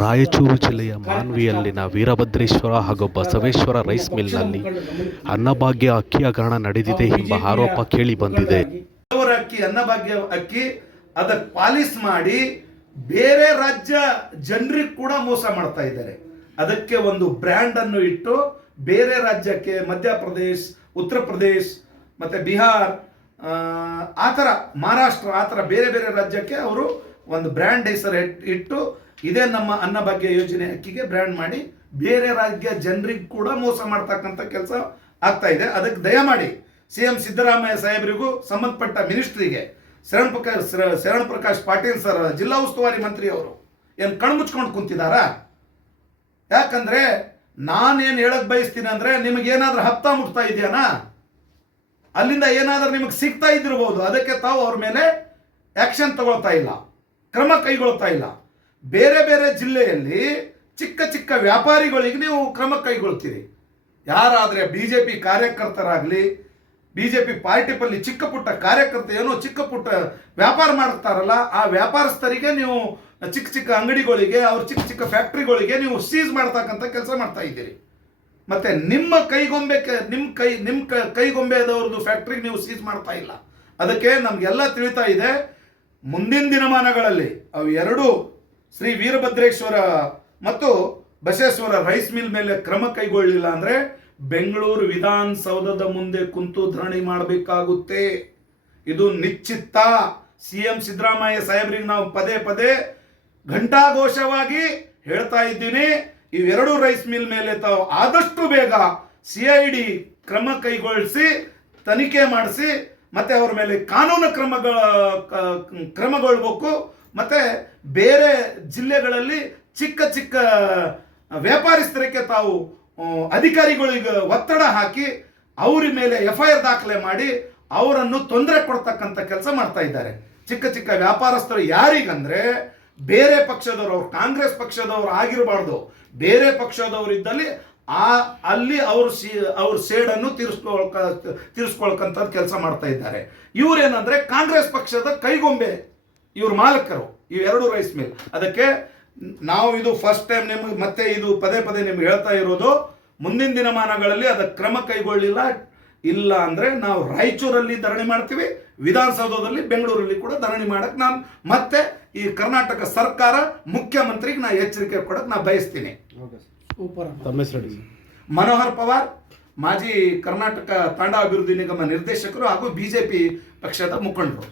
ರಾಯಚೂರು ಜಿಲ್ಲೆಯ ಮಾನ್ವಿಯಲ್ಲಿನ ವೀರಭದ್ರೇಶ್ವರ ಹಾಗೂ ಬಸವೇಶ್ವರ ರೈಸ್ ಮಿಲ್ನಲ್ಲಿ ಅನ್ನಭಾಗ್ಯ ಅಕ್ಕಿ ಹಗರಣ ನಡೆದಿದೆ ಎಂಬ ಆರೋಪ ಕೇಳಿಬಂದಿದೆ. ಅಕ್ಕಿ ಅನ್ನಭಾಗ್ಯ ಅಕ್ಕಿ ಅದಕ್ಕೆ ಪಾಲಿಸ್ ಮಾಡಿ ಬೇರೆ ರಾಜ್ಯ ಜನರಿಗೆ ಕೂಡ ಮೋಸ ಮಾಡ್ತಾ ಇದ್ದಾರೆ. ಅದಕ್ಕೆ ಒಂದು ಬ್ರ್ಯಾಂಡ್ ಅನ್ನು ಇಟ್ಟು ಬೇರೆ ರಾಜ್ಯಕ್ಕೆ ಮಧ್ಯಪ್ರದೇಶ್, ಉತ್ತರ ಪ್ರದೇಶ್ ಮತ್ತೆ ಬಿಹಾರ್, ಆ ಥರ ಮಹಾರಾಷ್ಟ್ರ, ಆ ಥರ ಬೇರೆ ಬೇರೆ ರಾಜ್ಯಕ್ಕೆ ಅವರು ಒಂದು ಬ್ರ್ಯಾಂಡ್ ಹೆಸರು ಇಟ್ಟು ಇದೇ ನಮ್ಮ ಅನ್ನಭಾಗ್ಯ ಯೋಜನೆ ಅಕ್ಕಿಗೆ ಬ್ರ್ಯಾಂಡ್ ಮಾಡಿ ಬೇರೆ ರಾಜ್ಯ ಜನರಿಗೆ ಕೂಡ ಮೋಸ ಮಾಡ್ತಕ್ಕಂಥ ಕೆಲಸ ಆಗ್ತಾ ಇದೆ. ಅದಕ್ಕೆ ದಯಮಾಡಿ CM ಸಿದ್ದರಾಮಯ್ಯ ಸಾಹೇಬರಿಗೂ ಸಂಬಂಧಪಟ್ಟ ಮಿನಿಸ್ಟ್ರಿಗೆ ಶರಣ ಪ್ರಕಾಶ್ ಪಾಟೀಲ್ ಸರ್, ಜಿಲ್ಲಾ ಉಸ್ತುವಾರಿ ಮಂತ್ರಿ ಅವರು ಏನು ಕಣ್ಮುಚ್ಕೊಂಡು ಕುಂತಿದಾರಾ? ಯಾಕಂದ್ರೆ ನಾನೇನು ಹೇಳಕ್ ಬಯಸ್ತೀನಿ ಅಂದ್ರೆ, ನಿಮಗೇನಾದ್ರೂ ಹಪ್ತಾ ಮುಟ್ತಾ ಇದೆಯಾನ, ಅಲ್ಲಿಂದ ಏನಾದ್ರೂ ನಿಮಗೆ ಸಿಗ್ತಾ ಇದ್ದಿರಬಹುದು. ಅದಕ್ಕೆ ತಾವು ಅವ್ರ ಮೇಲೆ ಆಕ್ಷನ್ ತಗೊಳ್ತಾ ಇಲ್ಲ, ಕ್ರಮ ಕೈಗೊಳ್ತಾ ಇಲ್ಲ. ಬೇರೆ ಬೇರೆ ಜಿಲ್ಲೆಯಲ್ಲಿ ಚಿಕ್ಕ ಚಿಕ್ಕ ವ್ಯಾಪಾರಿಗಳಿಗೆ ನೀವು ಕ್ರಮ ಕೈಗೊಳ್ತೀರಿ. ಯಾರಾದರೆ BJP ಕಾರ್ಯಕರ್ತರಾಗಲಿ, BJP ಪಾರ್ಟಿಪಲ್ಲಿ ಚಿಕ್ಕ ಪುಟ್ಟ ಕಾರ್ಯಕರ್ತ ಏನೋ ಚಿಕ್ಕ ಪುಟ್ಟ ವ್ಯಾಪಾರ ಮಾಡ್ತಾರಲ್ಲ, ಆ ವ್ಯಾಪಾರಸ್ಥರಿಗೆ ನೀವು ಚಿಕ್ಕ ಚಿಕ್ಕ ಅಂಗಡಿಗಳಿಗೆ, ಅವ್ರ ಚಿಕ್ಕ ಚಿಕ್ಕ ಫ್ಯಾಕ್ಟ್ರಿಗಳಿಗೆ ನೀವು ಸೀಸ್ ಮಾಡ್ತಕ್ಕಂಥ ಕೆಲಸ ಮಾಡ್ತಾ ಇದ್ದೀರಿ. ಮತ್ತೆ ನಿಮ್ಮ ಕೈಗೊಂಬೆದವ್ರದ್ದು ಫ್ಯಾಕ್ಟ್ರಿಗೆ ನೀವು ಸೀಸ್ ಮಾಡ್ತಾ ಇಲ್ಲ. ಅದಕ್ಕೆ ನಮಗೆಲ್ಲ ತಿಳಿತಾ ಇದೆ, ಮುಂದಿನ ದಿನಮಾನಗಳಲ್ಲಿ ಅವು ಎರಡೂ ಶ್ರೀ ವೀರಭದ್ರೇಶ್ವರ ಮತ್ತು ಬಸವೇಶ್ವರ ರೈಸ್ ಮಿಲ್ ಮೇಲೆ ಕ್ರಮ ಕೈಗೊಳ್ಳಿಲ್ಲ ಅಂದ್ರೆ ಬೆಂಗಳೂರು ವಿಧಾನಸೌಧದ ಮುಂದೆ ಕುಂತು ಧರಣಿ ಮಾಡಬೇಕಾಗುತ್ತೆ. ಇದು ನಿಶ್ಚಿತ. CM ಸಿದ್ದರಾಮಯ್ಯ ಸಾಹೇಬ್ರಿಗೆ ನಾವು ಪದೇ ಪದೇ ಘಂಟಾಘೋಷವಾಗಿ ಹೇಳ್ತಾ ಇದ್ದೀನಿ, ಇವೆರಡೂ ರೈಸ್ ಮಿಲ್ ಮೇಲೆ ತಾವು ಆದಷ್ಟು ಬೇಗ CID ಕ್ರಮ ಕೈಗೊಳಿಸಿ ತನಿಖೆ ಮಾಡಿಸಿ ಮತ್ತೆ ಅವರ ಮೇಲೆ ಕಾನೂನು ಕ್ರಮಗೊಳ್ಬೇಕು. ಮತ್ತೆ ಬೇರೆ ಜಿಲ್ಲೆಗಳಲ್ಲಿ ಚಿಕ್ಕ ಚಿಕ್ಕ ವ್ಯಾಪಾರಸ್ಥರಿಗೆ ತಾವು ಅಧಿಕಾರಿಗಳಿಗೆ ಒತ್ತಡ ಹಾಕಿ ಅವ್ರ ಮೇಲೆ FIR ದಾಖಲೆ ಮಾಡಿ ಅವರನ್ನು ತೊಂದರೆ ಕೊಡ್ತಕ್ಕಂಥ ಕೆಲಸ ಮಾಡ್ತಾ ಇದ್ದಾರೆ. ಚಿಕ್ಕ ಚಿಕ್ಕ ವ್ಯಾಪಾರಸ್ಥರು ಯಾರಿಗಂದ್ರೆ ಬೇರೆ ಪಕ್ಷದವರು, ಅವ್ರು ಕಾಂಗ್ರೆಸ್ ಪಕ್ಷದವರು ಆಗಿರಬಾರ್ದು, ಬೇರೆ ಪಕ್ಷದವರು ಇದ್ದಲ್ಲಿ ಅಲ್ಲಿ ಅವ್ರ ಸೇಡನ್ನು ತೀರಿಸ್ಕೊಳ್ಕಂತ ಕೆಲಸ ಮಾಡ್ತಾ ಇದ್ದಾರೆ. ಇವರೇನಂದ್ರೆ ಕಾಂಗ್ರೆಸ್ ಪಕ್ಷದ ಕೈಗೊಂಬೆ, ಇವ್ರ ಮಾಲಕರು ಇವೆರಡು ರೈಸ್ ಮಿಲ್. ಅದಕ್ಕೆ ನಾವು ಇದು ಫಸ್ಟ್ ಟೈಮ್ ನಿಮ್ಗೆ ಮತ್ತೆ ಇದು ಪದೇ ಪದೇ ನಿಮ್ಗೆ ಹೇಳ್ತಾ ಇರೋದು, ಮುಂದಿನ ದಿನಮಾನಗಳಲ್ಲಿ ಅದಕ್ಕೆ ಕ್ರಮ ಕೈಗೊಳ್ಳಿಲ್ಲ ಇಲ್ಲ ಅಂದ್ರೆ ನಾವು ರಾಯಚೂರಲ್ಲಿ ಧರಣಿ ಮಾಡ್ತೀವಿ, ವಿಧಾನಸೌಧದಲ್ಲಿ ಬೆಂಗಳೂರಲ್ಲಿ ಕೂಡ ಧರಣಿ ಮಾಡಕ್ ನಾನು ಮತ್ತೆ ಈ ಕರ್ನಾಟಕ ಸರ್ಕಾರ ಮುಖ್ಯಮಂತ್ರಿಗೆ ನಾ ಎಚ್ಚರಿಕೆ ಕೊಡಕ್ ನಾ ಬಯಸ್ತೀನಿ. ಮನೋಹರ್ ಪವಾರ್, ಮಾಜಿ ಕರ್ನಾಟಕ ತಾಂಡ ಅಭಿವೃದ್ಧಿ ನಿಗಮ ನಿರ್ದೇಶಕರು ಹಾಗೂ BJP ಪಕ್ಷದ ಮುಖಂಡರು.